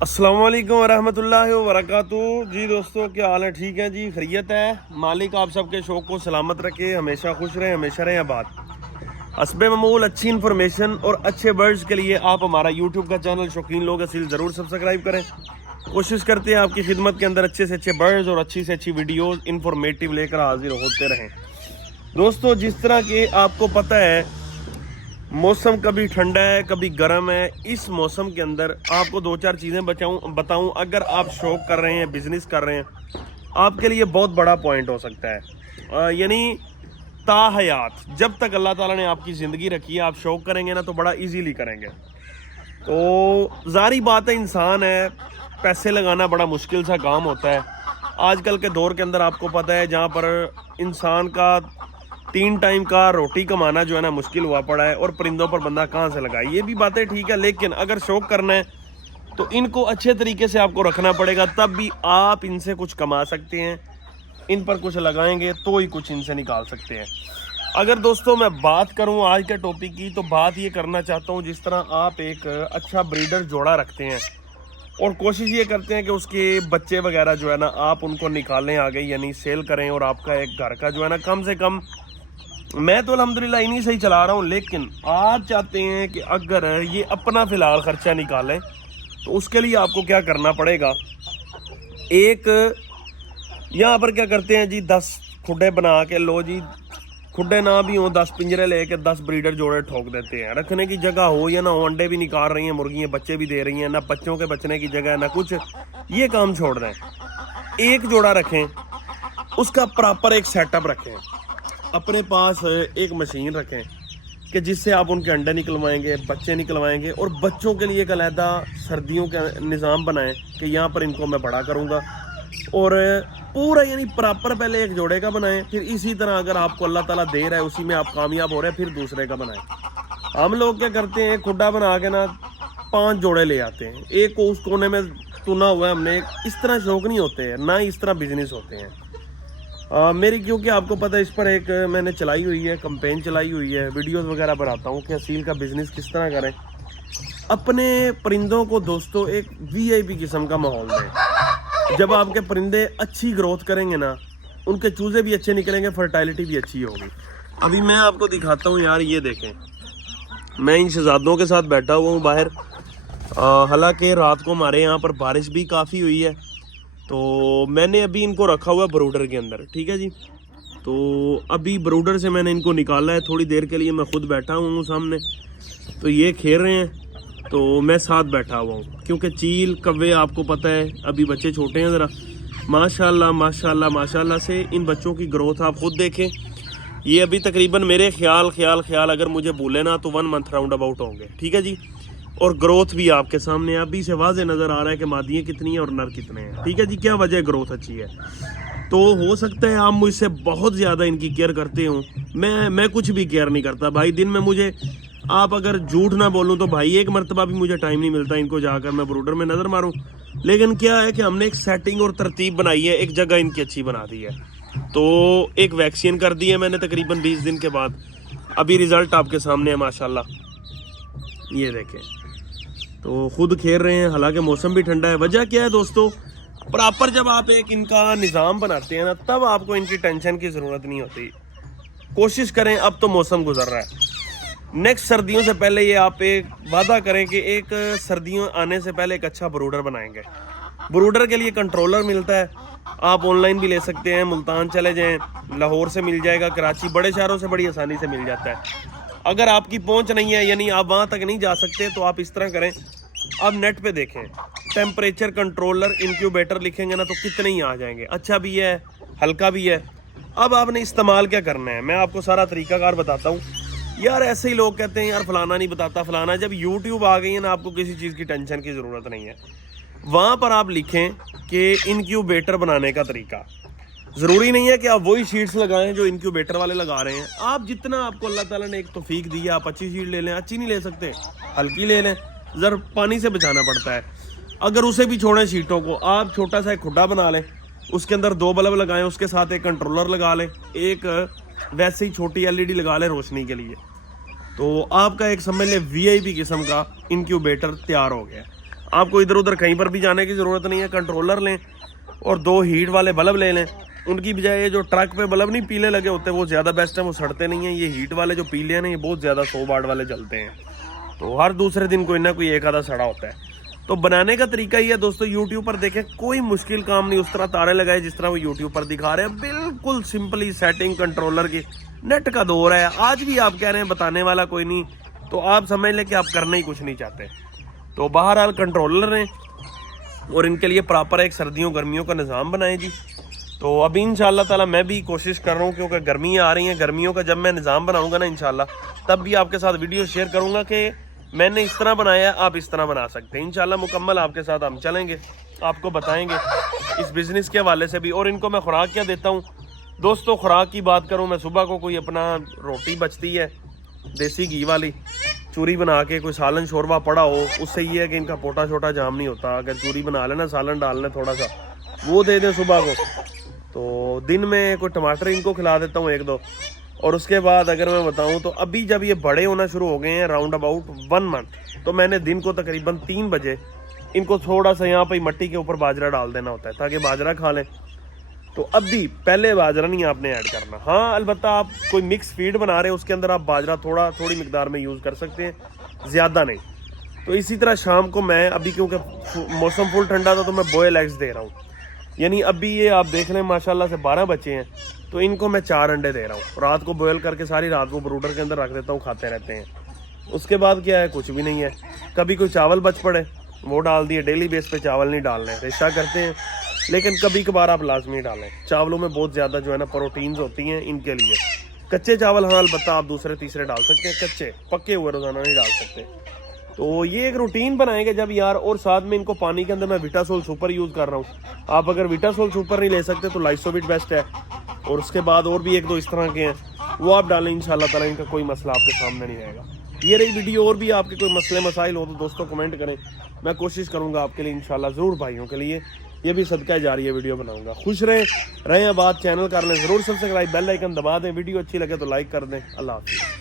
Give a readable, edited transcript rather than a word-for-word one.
अस्सलाम वालेकुम वरहमतुल्लाहि वबरकातुहू। जी दोस्तों, क्या हाल है? ठीक है जी, खैरियत है। मालिक आप सबके शौक़ को सलामत रखे, हमेशा खुश रहें, हमेशा रहें आबाद। हस्बे मामूल अच्छी इन्फॉर्मेशन और अच्छे बर्ड्स के लिए आप हमारा यूट्यूब का चैनल शौकीन लोग असील ज़रूर सब्सक्राइब करें। कोशिश करते हैं आपकी खिदमत के अंदर अच्छे से अच्छे बर्ड्स और अच्छी से अच्छी वीडियोज़ इन्फॉर्मेटिव लेकर हाजिर होते रहें। दोस्तों, जिस तरह के आपको पता है मौसम कभी ठंडा है कभी गर्म है। इस मौसम के अंदर आपको दो चार चीज़ें बताऊं, अगर आप शौक कर रहे हैं, बिजनेस कर रहे हैं, आपके लिए बहुत बड़ा पॉइंट हो सकता है। यानी ताहयात जब तक अल्लाह ताला ने आपकी ज़िंदगी रखी है, आप शौक करेंगे ना तो बड़ा इजीली करेंगे। तो जारी बात है, इंसान है, पैसे लगाना बड़ा मुश्किल सा काम होता है। आजकल के दौर के अंदर आपको पता है जहाँ पर इंसान का 3 टाइम का रोटी कमाना जो है ना मुश्किल हुआ पड़ा है, और परिंदों पर बंदा कहाँ से लगाए। ये भी बातें ठीक है, लेकिन अगर शौक करना है तो इनको अच्छे तरीके से आपको रखना पड़ेगा, तब भी आप इनसे कुछ कमा सकते हैं। इन पर कुछ लगाएंगे तो ही कुछ इनसे निकाल सकते हैं। अगर दोस्तों मैं बात करूं आज के टॉपिक की, तो बात ये करना चाहता हूं, जिस तरह आप एक अच्छा ब्रीडर जोड़ा रखते हैं और कोशिश ये करते हैं कि उसके बच्चे वगैरह जो है ना आप उनको निकालें आगे, यानी सेल करें, और आपका एक घर का जो है ना कम से कम, मैं तो अल्हम्दुलिल्लाह इन्हीं से ही चला रहा हूँ, लेकिन आप चाहते हैं कि अगर ये अपना फ़िलहाल ख़र्चा निकालें तो उसके लिए आपको क्या करना पड़ेगा। एक यहाँ पर क्या करते हैं जी, 10 खुड्डे बना के, लो जी खुड्डे ना भी हों 10 पिंजरे लेके 10 ब्रीडर जोड़े ठोक देते हैं। रखने की जगह हो या ना हो, अंडे भी निकाल रही हैं मुर्गियाँ, बच्चे भी दे रही हैं, ना बच्चों के बचने की जगह ना कुछ, ये काम छोड़ दें। एक जोड़ा रखें, उसका प्रॉपर एक सेटअप रखें, अपने पास एक मशीन रखें कि जिससे आप उनके अंडे निकलवाएंगे, बच्चे निकलवाएंगे, और बच्चों के लिए एक अलहदा सर्दियों का निज़ाम बनाएं कि यहाँ पर इनको मैं बड़ा करूँगा, और पूरा यानी प्रॉपर पहले एक जोड़े का बनाएं, फिर इसी तरह अगर आपको अल्लाह ताला दे रहा है उसी में आप कामयाब हो रहे हैं, फिर दूसरे का बनाएं। हम लोग क्या करते हैं, खुड्डा बना के ना 5 जोड़े ले आते हैं, एक को उस कोने में तुना हुआ है हमने। इस तरह शौक नहीं होते हैं, ना इस तरह बिजनेस होते हैं। मेरी, क्योंकि आपको पता है इस पर एक मैंने चलाई हुई है, कैंपेन चलाई हुई है, वीडियोस वगैरह बनाता हूँ कि असील का बिजनेस किस तरह करें। अपने परिंदों को दोस्तों एक वीआईपी किस्म का माहौल दें। जब आपके परिंदे अच्छी ग्रोथ करेंगे ना, उनके चूजे भी अच्छे निकलेंगे, फर्टाइलिटी भी अच्छी होगी। अभी मैं आपको दिखाता हूँ यार, ये देखें, मैं इन शहजादों के साथ बैठा हुआ हूँ बाहर। हालांकि रात को हमारे यहाँ पर बारिश भी काफ़ी हुई है, तो मैंने अभी इनको रखा हुआ है ब्रूडर के अंदर, ठीक है जी। तो अभी ब्रूडर से मैंने इनको निकाला है, थोड़ी देर के लिए मैं खुद बैठा हूँ सामने, तो ये खेल रहे हैं, तो मैं साथ बैठा हुआ हूँ, क्योंकि चील कव्वे आपको पता है अभी बच्चे छोटे हैं ज़रा। माशाल्लाह माशाल्लाह माशाल्लाह से इन बच्चों की ग्रोथ आप खुद देखें। ये अभी तकरीबन मेरे ख्याल अगर मुझे भूले ना तो 1 मंथ राउंड अबाउट होंगे, ठीक है जी। और ग्रोथ भी आपके सामने अभी से वाज़े नज़र आ रहा है कि मादियाँ कितनी हैं और नर कितने हैं, ठीक है जी। क्या वजह ग्रोथ अच्छी है, तो हो सकता है आप मुझसे बहुत ज़्यादा इनकी केयर करते हो। मैं कुछ भी केयर नहीं करता भाई। दिन में मुझे, आप अगर झूठ ना बोलूँ तो भाई, एक मरतबा भी मुझे टाइम नहीं मिलता इनको जाकर मैं ब्रूडर में नज़र मारूँ। लेकिन क्या है कि हमने एक सेटिंग और तरतीब बनाई है, एक जगह इनकी अच्छी बना दी है। तो एक वैक्सीन कर दी है मैंने तकरीबन 20 दिन के बाद, अभी रिज़ल्ट आपके सामने है माशाल्लाह, ये देखें। तो खुद खेल रहे हैं, हालांकि मौसम भी ठंडा है। वजह क्या है दोस्तों, प्रॉपर जब आप एक इनका निज़ाम बनाते हैं ना, तब आपको इनकी टेंशन की ज़रूरत नहीं होती। कोशिश करें, अब तो मौसम गुजर रहा है, नेक्स्ट सर्दियों से पहले ये आप एक वादा करें कि एक सर्दियों आने से पहले एक अच्छा ब्रूडर बनाएंगे। ब्रूडर के लिए कंट्रोलर मिलता है, आप ऑनलाइन भी ले सकते हैं, मुल्तान चले जाएँ, लाहौर से मिल जाएगा, कराची, बड़े शहरों से बड़ी आसानी से मिल जाता है। अगर आपकी पहुंच नहीं है, यानी आप वहां तक नहीं जा सकते, तो आप इस तरह करें, आप नेट पे देखें, टेम्परेचर कंट्रोलर इंक्यूबेटर लिखेंगे ना तो कितने ही आ जाएंगे। अच्छा भी है, हल्का भी है। अब आपने इस्तेमाल क्या करना है, मैं आपको सारा तरीकाकार बताता हूँ। यार ऐसे ही लोग कहते हैं यार फलाना नहीं बताता फलाना। जब यूट्यूब आ गई है ना, आपको किसी चीज़ की टेंशन की ज़रूरत नहीं है। वहाँ पर आप लिखें कि इनक्यूबेटर बनाने का तरीका। ज़रूरी नहीं है कि आप वही शीट्स लगाएं जो इनक्यूबेटर वाले लगा रहे हैं। आप जितना आपको अल्लाह ताला ने एक तौफीक दी है, आप अच्छी शीट ले लें, अच्छी नहीं ले सकते हल्की ले लें, ज़रा पानी से बचाना पड़ता है। अगर उसे भी छोड़ें शीटों को, आप छोटा सा एक खुड्डा बना लें, उसके अंदर 2 बल्ब लगाएं, उसके साथ एक कंट्रोलर लगा लें, एक वैसे ही छोटी LED लगा लें रोशनी के लिए, तो आपका एक समझ लें VIP किस्म का इनक्यूबेटर तैयार हो गया। आपको इधर उधर कहीं पर भी जाने की ज़रूरत नहीं है। कंट्रोलर लें और 2 हीट वाले बल्ब ले लें। उनकी बजाय ये जो ट्रक पे बल्ब नहीं पीले लगे होते वो ज़्यादा बेस्ट है, वो सड़ते नहीं हैं। ये हीट वाले जो पीले हैं ना, ये बहुत ज़्यादा 100 वाट वाले चलते हैं, तो हर दूसरे दिन कोई ना कोई एक आधा सड़ा होता है। तो बनाने का तरीका ही है दोस्तों, यूट्यूब पर देखें, कोई मुश्किल काम नहीं। उस तरह तारे लगाए जिस तरह वो यूट्यूब पर दिखा रहे हैं, बिल्कुल सिंपली सेटिंग कंट्रोलर की। नेट का दौर है, आज भी आप कह रहे हैं बताने वाला कोई नहीं, तो आप समझ लें कि आप करना ही कुछ नहीं चाहते। तो बहरहाल कंट्रोलर हैं और इनके लिए प्रॉपर एक सर्दियों गर्मियों का निज़ाम बनाएं जी। तो अभी इंशाल्लाह ताला मैं भी कोशिश कर रहा हूँ, क्योंकि गर्मियाँ आ रही हैं। गर्मियों का जब मैं निज़ाम बनाऊँगा ना इंशाल्लाह, तब भी आपके साथ वीडियो शेयर करूँगा कि मैंने इस तरह बनाया, आप इस तरह बना सकते हैं। इंशाल्लाह मुकम्मल आपके साथ हम चलेंगे, आपको बताएंगे इस बिज़नेस के हवाले से भी। और इनको मैं खुराक क्या देता हूँ दोस्तों, खुराक की बात करूँ मैं, सुबह को कोई अपना रोटी बचती है देसी घी वाली, चूरी बना के कोई सालन शोरबा पड़ा हो, उससे ये है कि इनका पोटा छोटा जाम नहीं होता। अगर चूरी बना लेना, सालन डाल लें थोड़ा सा, वो दे दें सुबह को। तो दिन में कोई टमाटर इनको खिला देता हूँ 1-2। और उसके बाद अगर मैं बताऊँ तो अभी जब ये बड़े होना शुरू हो गए हैं राउंड अबाउट 1 मंथ, तो मैंने दिन को तकरीबन 3 बजे इनको थोड़ा सा यहाँ पे मट्टी के ऊपर बाजरा डाल देना होता है ताकि बाजरा खा लें। तो अभी पहले बाजरा नहीं आपने ऐड करना। हाँ अलबत्ता आप कोई मिक्स फीड बना रहे हैं उसके अंदर आप बाजरा थोड़ी मिकदार में यूज़ कर सकते हैं, ज़्यादा नहीं। तो इसी तरह शाम को मैं अभी, क्योंकि मौसम फुल ठंडा था, तो मैं बॉयल एग्स दे रहा हूँ। यानी अभी ये आप देख लें माशाल्लाह से 12 बचे हैं, तो इनको मैं 4 अंडे दे रहा हूँ। रात को बॉयल करके सारी रात को ब्रूडर के अंदर रख देता हूँ, खाते रहते हैं। उसके बाद क्या है, कुछ भी नहीं है। कभी कोई चावल बच पड़े वो डाल दिए, डेली बेस पे चावल नहीं डालने, रिश्ता करते हैं, लेकिन कभी कभार आप लाजमी डालें। चावलों में बहुत ज़्यादा जो है ना प्रोटीन्स होती हैं इनके लिए। कच्चे चावल हाँ अलबत्ता आप दूसरे तीसरे डाल सकते हैं, कच्चे पक्के हुए रोज़ाना नहीं डाल सकते। तो ये एक रूटीन बनाएंगे जब यार। और साथ में इनको पानी के अंदर मैं विटासोल सुपर यूज़ कर रहा हूँ। आप अगर विटासोल सुपर नहीं ले सकते तो लाइसोबिट बेस्ट है। और उसके बाद और भी 1-2 इस तरह के हैं, वो आप डालें, इंशाल्लाह ताला इनका कोई मसला आपके सामने नहीं रहेगा। ये रही वीडियो। और भी आपके कोई मसले मसाइल हो तो दोस्तों कमेंट करें, मैं कोशिश करूँगा आपके लिए इंशाल्लाह ज़रूर भाइयों के लिए ये भी सदका जारी वीडियो बनाऊंगा। खुश रहें आबाद, चैनल कर लें ज़रूर सब्सक्राइब, बेल आइकन दबा दें। वीडियो अच्छी लगे तो लाइक कर दें। अल्लाह हाफ़िज़।